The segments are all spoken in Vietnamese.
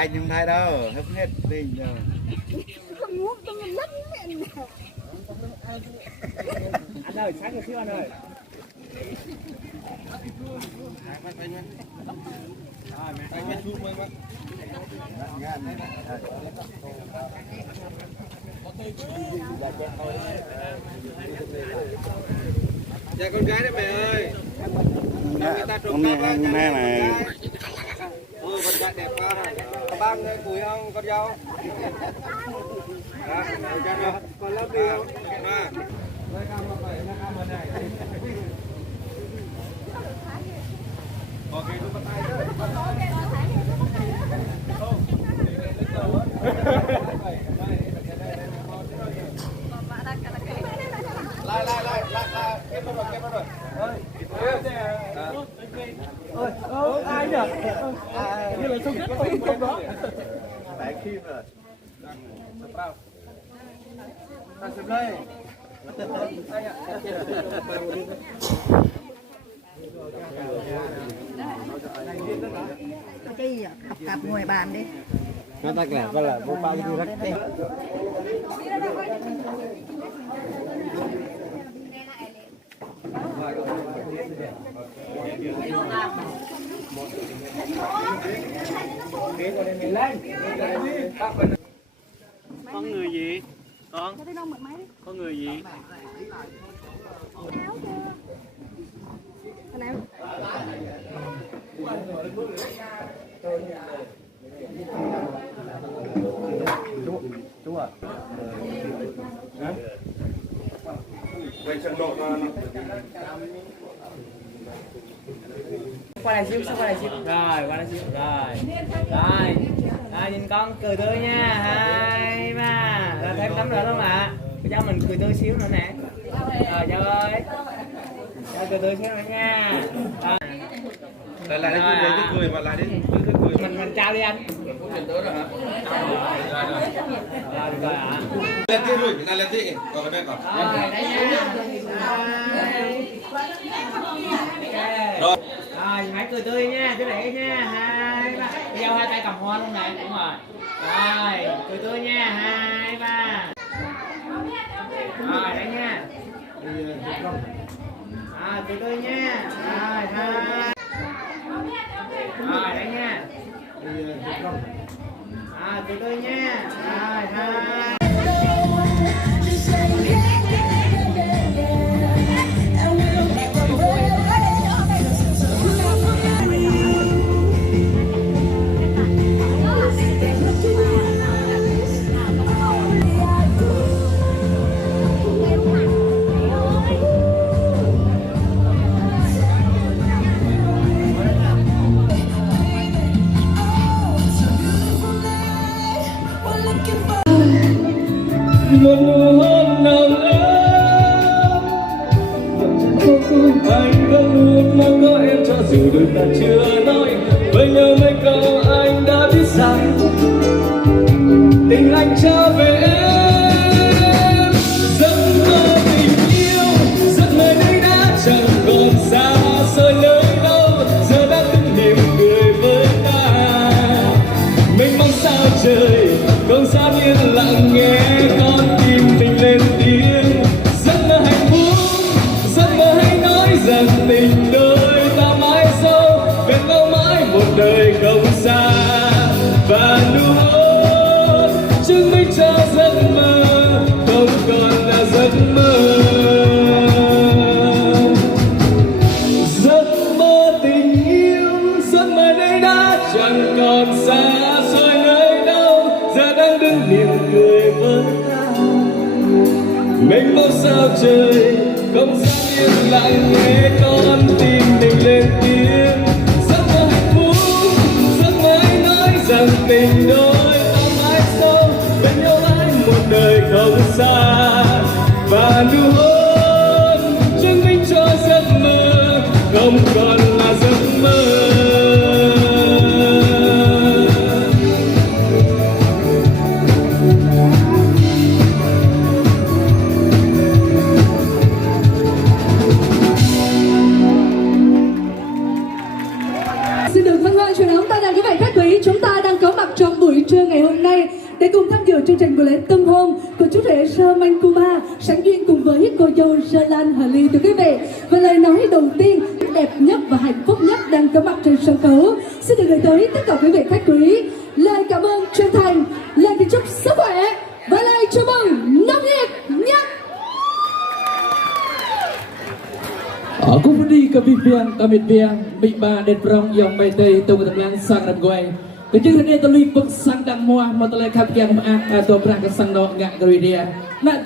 like nhưng thay đâu hết hết đi rồi. Anh ơi, sáng một xíu anh ơi. Dạ con gái đấy mẹ ơi. Người ta trộm cắp á, này. vật bạn đẹp quá. Băng cùi không con dâu? Đó, còn lớp đi không? Ok, lúc bắt tay đấy. Lại, kết nó rồi. Ai nhỉ? Như là sung kích không đó. Tại khi rồi. Đang xem đây. Cái cặp ngoài bàn đi. Nó ta kể là vô bao nhiêu rắc đi. Con người gì? Con người gì? Chú à. Quay chân độ Qua đây xíu, qua đây xíu. Rồi, qua đây xíu. Rồi. Rồi, nhìn con cười tươi nha. 2, 3. Rồi thêm tấm nữa không ạ? Cho mình cười tươi xíu nữa nè. Rồi, Châu ơi. Cho cười tươi xíu nữa nha. Rồi. lại đi cười mà lại đi cười. Mình trao đi anh. Rồi ạ. lên đi rồi, lên đi. Còn cái đây còn. Rồi, đây nha. Rồi. Rồi, hãy cười tươi nha, chú rể nha. 2, 3. Gieo hai tay cầm hoa luôn này, đúng rồi. Rồi, cười tươi nha. 2, 3. Rồi, đây nha. Rồi, cười tươi nha. Rồi, 2. Rồi, đây nha. Rồi, cười tươi nha. Rồi, 2. một nụ hôn nồng ấm anh vẫn luôn mong có em cho dù đôi ta chưa nói với nhau mấy câu anh đã biết rằng tình anh trao về em giấc mơ tình yêu giấc mơ đấy đã chẳng còn xa xôi nơi đâu giờ đã từng niềm cười với ta mênh mông sao trời không gian yên lặng nghe con tim mình lên tiếng giấc mơ hạnh phúc giấc mơ hãy nói rằng tình đôi ta mãi sâu bên nhau mãi một đời không xa và nụ hôn chứng minh cho giấc mơ không còn là giấc mơ giấc mơ tình yêu giấc mơ đây đã chẳng còn xa xôi nơi đâu giờ đang đứng mỉm cười với ta mênh mông sao trời không gian yên lặng nghe con tim mình lên tiếng giấc mơ hạnh phúc giấc mơ hãy nói rằng tình đôi ta mãi sâu bên nhau mãi một đời không xa và nụ hôn chứng minh cho giấc mơ không còn là giấc mơ. Xin được vinh quang truyền thống ta đang quý vị khách quý chúng ta đang có mặt trong chương trình buổi lễ tân hôn của chú rể Sơ Manh Cuba sẵn duyên cùng với cô dâu Sơ Lan Hờ Ly thưa quý vị. Và lời nói đầu tiên đẹp nhất và hạnh phúc nhất đang có mặt trên sân khấu xin được gửi tới tất cả quý vị khách quý lời cảm ơn chân thành, lời kính chúc sức khỏe và lời chúc mừng nồng nhiệt nhất. Aku budi kami biang ba den prong yang mai tei tu tenglang sang ram goi. Kejur ni tuli pek sang dang muah motelai kap yang maak atau perang kesang do ngak gari dia. Nak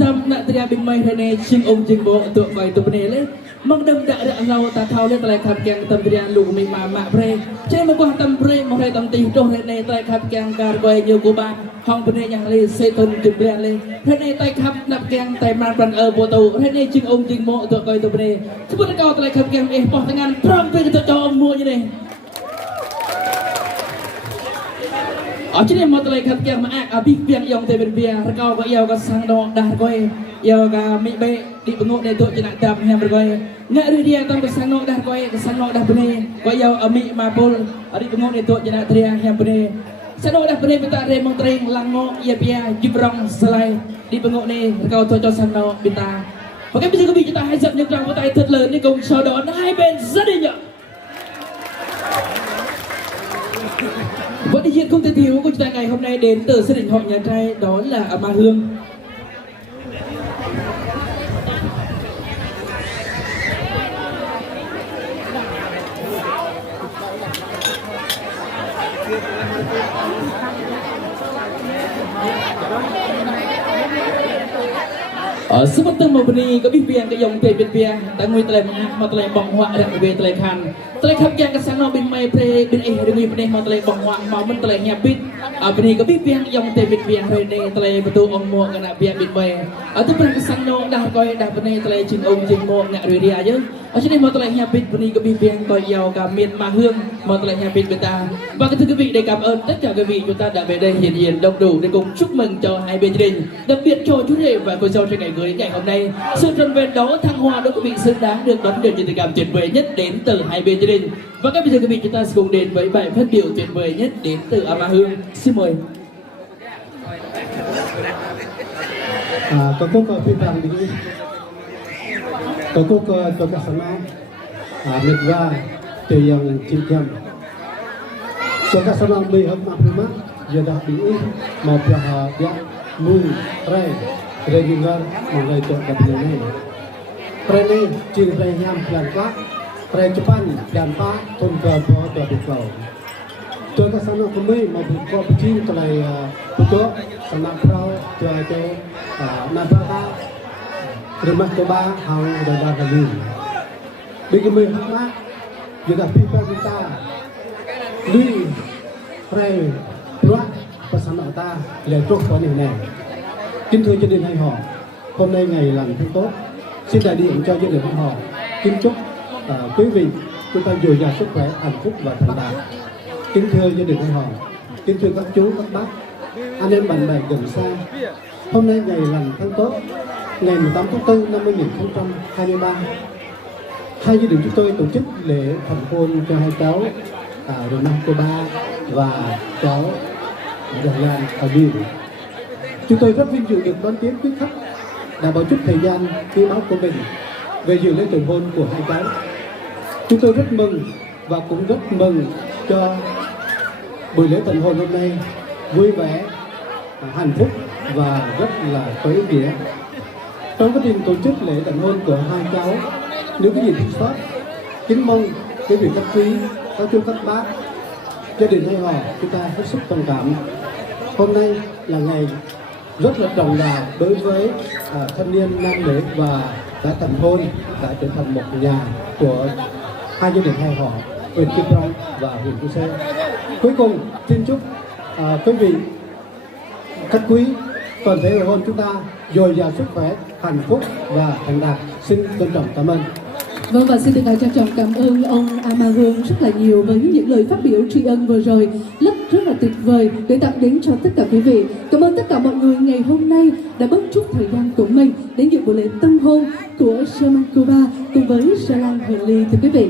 tria bing mai rene sing jing bo tu koi tu benele. Mang dem dak dak lau ta thau le telai kap yang tam tria lu mi ma mak pre. Cai mo ko tam pre mo re tam ti doh rene telai kap yang kar goi như cô ba. Hong bene yang le se ton jing blen le. Rene tai kap nap yang tai man pran bo tu. Rene jing mo tu koi tu bene. Sebut kau telai kap yang poh tangan pram pe tu cho mua như này. Ở trên một lời khát kèm ác ở big biang yong tây bên bia rau có yêu có sang đo đa coi yêu có mỹ bê đi bằng ngộ để tụi cho nặng đầm hem coi ngã đi dia tam có sang đo đa coi có sang đo đa bên này có yêu ở mỹ mà pol ở đi bằng ngộ để tụi cho nặng tria hem bên này sang đo đa bên này kita re mong tren lang ngộ ia bia jibrong selai đi bằng ngộ này rau tụi cho sang đo bên ta và cái bây giờ chúng ta hãy dập những tràng vỗ tay thật lớn để cùng chào đón hai bên gia đình ạ. Và đi diện không thể thiếu của chúng ta ngày hôm nay đến từ gia đình họ nhà trai đó là Ama Hương. Ở sân bóng tầng màu bì có biết viên cái dòng tiền bên bia tại nguyên tele mà tele bong hoa đặc biệt tele khan tele khắp giang cái sáng nó bên mai pre bên ấy bên bên mà tele bong hoa mà mình tele nhà bít ở bên này có biết viên dòng tiền bên bia rồi đây tele betul ông mua cái nào bia bên mai ở từ bên cái sáng nó đang coi đang bên này tele chừng ông chừng mua ngạ rồi đi à chứ ở trên đây mà tele nhà bít bên này có biết viên coi giàu cả miền mà hương mà tele nhà bít bên ta và cái thưa quý vị để cảm ơn tất cả quý vị chúng ta đã về đây hiện diện đông đủ để cùng chúc mừng cho hai bên gia đình đặc biệt cho chú rể và cô dâu trên ngày cưới ngày hôm nay sự trọn vẹn đó thăng hoa đó quý vị xứng đáng được đón nhận những tình cảm tuyệt vời nhất đến từ hai bên gia đình và các bây giờ quý vị chúng ta sẽ cùng đến với bài phát biểu tuyệt vời nhất đến từ Ama Hương. Xin mời. Tôi có phi tàng đi tôi có cho các sản phẩm lực ra từ yang chim chăm cho các sản phẩm bị hấp mặt mắt giờ đã bị một là dia mung rai regular mulai untuk kapal Prene ciri yang pelan pelan, pre Jepang dan Pak Tun Gabo dari Pulau. Juga sana kami mau buka peci kelai buka sana Pulau juga Nabata rumah coba hang dan kali. Bagi kami hikmah juga pipa kita, lui pre ruat pesan ta để chúc có điều này. Kính thưa gia đình hai họ, hôm nay ngày lành tháng tốt. Xin đại diện cho gia đình họ kính chúc quý vị chúng ta dồi dào sức khỏe, hạnh phúc và thành đạt. Kính thưa gia đình họ, kính thưa các chú, các bác, anh em bạn bè gần xa. Hôm nay ngày lành tháng tốt, ngày 18 tháng 4 năm 2023, hai gia đình chúng tôi tổ chức lễ thành hôn cho hai cháu Ronaldo và cháu Dahlan Adil. Chúng tôi rất vinh dự được đón tiếp quý khách đã bỏ chút thời gian quý báu của mình về dự lễ thành hôn của hai cháu. Chúng tôi rất mừng và cũng rất mừng cho buổi lễ thành hôn hôm nay vui vẻ, hạnh phúc và rất là có ý nghĩa. Trong quá trình tổ chức lễ thành hôn của hai cháu, nếu có gì thiếu sót, kính mong quý vị khách quý, các chú các bác, gia đình hai họ chúng ta hết sức thông cảm. Hôm nay là ngày rất là trọng đại đối với thanh niên nam nữ và đã thành hôn, đã trở thành một nhà của hai gia đình hai họ, huyện Kim Rong và huyện Cư Sơn. Cuối cùng xin chúc quý vị khách quý toàn thể hội hôn chúng ta dồi dào sức khỏe, hạnh phúc và thành đạt. Xin trân trọng cảm ơn. Vâng, và xin được trân trọng cảm ơn ông Ama Hương rất là nhiều với những lời phát biểu tri ân vừa rồi rất là tuyệt vời để tặng đến cho tất cả quý vị. Cảm ơn tất cả mọi người ngày hôm nay đã bớt chút thời gian của mình đến dự buổi lễ tân hôn của Sơ Manh Cuba cùng với Sơ Lan Hờ Ly thưa quý vị.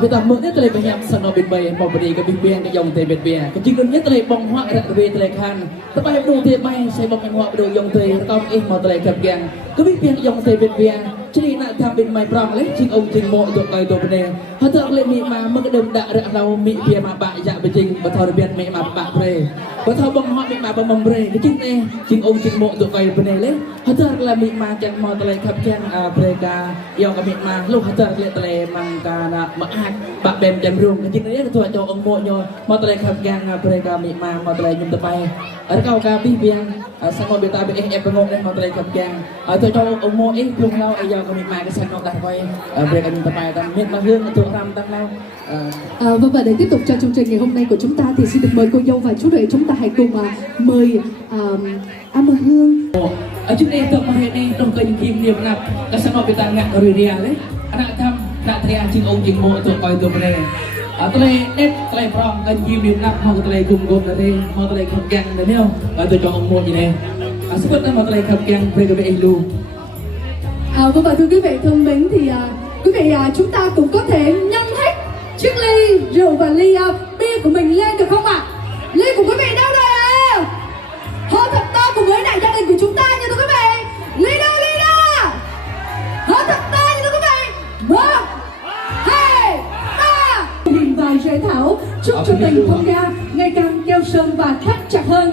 bây giờ mượn nhất là bây giờ sân nó bên bề một bề cái bên bề cái dòng tề bên bề cái chính nhất là bông hoa cái bề tề khan tất bay đồ tề bay xây bông hoa đồ dòng tề tao ít mà tề kẹp gang cái bên bề dòng tề bên bề cho nên là tham bên mày prong lấy chính ông chính mộ tụi cây tụi bên này họ tự lên mị mà mới cái đêm đãเราmị bề mà bại dạ bên chính và thò bên mẹ mà bại bề và thò bông hoa mị mà bông mầm bề cái chính này chính ông chính mộ tụi cây bên này lấy họ tự là mị mà chẳng mò tề kẹp gang bề ca yêu cái mị mà lúc họ tự lên tề mang ca mà bạn bè jam room cái chính đấy là cho ông mộ nhoi mà tụi khám gang mereka mị mà tụi nhung tập bay ở câu ca pi biang sang ngồi bên ta bên em bên ngồi đây mà tụi khám gang tôi cho ông mộ ấy luôn lâu ai giờ còn mị mà cái sang ngồi đặt quay mereka nhung tập bay ta biết mà hương tụi ram tăng lâu vâng, và để tiếp tục cho chương trình ngày hôm nay của chúng ta thì xin được mời cô dâu và chú rể chúng ta hãy cùng mời Am Hương. Ở trước đây tôi mà hiện nay trong kênh kim niệm nạp cái sang ngồi bên ta ngạn rồi đấy anak tham nak teriak cing ông cing mộ tụi coi tụi bên tụi đẹp tụi prong kênh kim niệm nạp mau tụi cùng gồm là đây mau tụi khám gang đấy không và tôi cho ông mộ như này sebut nama tụi khám gang mereka bị lu. Vâng, và thưa quý vị thân mến thì quý vị chúng ta cũng có thể nhân hết chiếc ly rượu và ly bia của mình lên được không ạ? Ly của quý vị đâu rồi? Hô thật to cùng với đại gia đình của chúng ta nha thưa quý vị. Ly đâu? Hô thật to nha thưa quý vị. 1, 2, 3. Hiền và rể thảo chúc cho tình thông gia ngày càng keo sơn và thắt chặt hơn.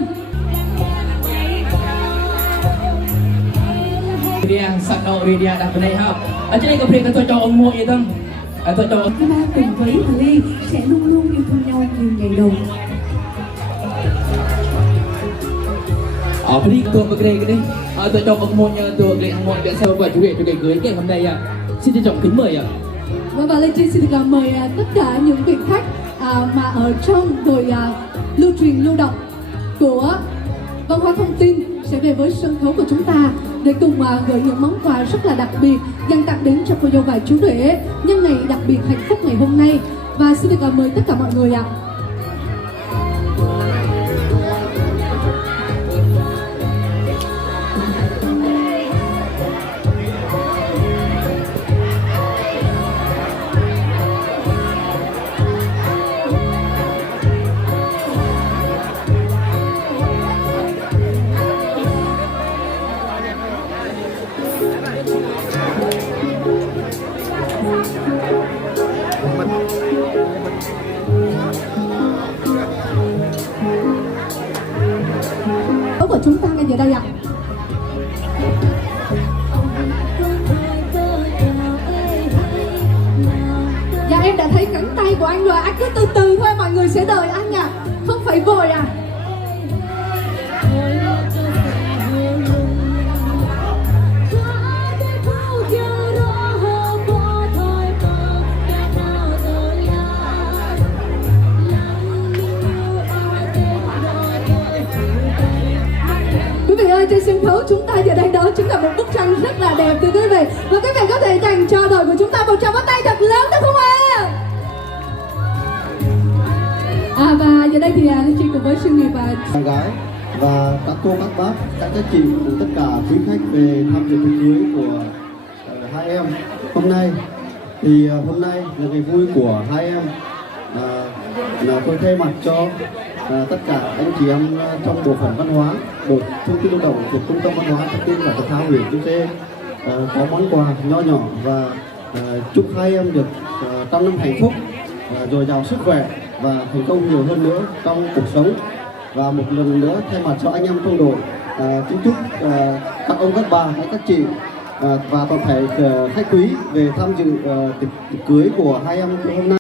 Dia Sano Ridia đặt bên đây ha. Ở trên đây có thể tôi cho ông mua gì không? Tôi cho Các ba cùng với Ly sẽ luôn luôn yêu thương nhau như ngày đầu. ở bên đây tôi cái đây tôi cho ông mua tôi để ông mua để sau và chú rể cho cái cưới ngày hôm nay xin trân trọng kính mời ạ. Và Lê Trinh xin được mời tất cả những vị khách mà ở trong đội lưu truyền lưu động của Văn hóa Thông tin sẽ về với sân khấu của chúng ta để cùng gửi những món quà rất là đặc biệt dành tặng đến cho cô dâu và chú rể nhân ngày đặc biệt hạnh phúc ngày hôm nay. Và xin được mời tất cả mọi người ạ. Của chúng ta ngay giờ đây ạ. Dạ em đã thấy cánh tay của anh rồi, anh cứ từ từ thôi, mọi người sẽ đợi anh ạ, không phải vội à. Trên sân khấu chúng ta giờ đây đó chính là một bức tranh rất là đẹp thưa quý vị, và quý vị có thể dành cho đội của chúng ta một tràng pháo tay thật lớn được không ạ? Và giờ đây thì Linh Chi cùng với Xuân Nghiệp và bạn gái và các cô các bác các chị cùng tất cả quý khách về tham dự tiệc cưới của hai em hôm nay. Thì hôm nay là ngày vui của hai em. Tôi thay mặt cho tất cả anh chị em trong bộ phận văn hóa, đội thông tin lưu động thuộc trung tâm văn hóa thông tin và thể thao huyện Chư Sê có món quà nho nhỏ và chúc hai em được trăm năm hạnh phúc, dồi dào sức khỏe và thành công nhiều hơn nữa trong cuộc sống. Và một lần nữa thay mặt cho anh em trong đội kính chúc các ông các bà các chị và toàn thể khách quý về tham dự tiệc cưới của hai em hôm nay.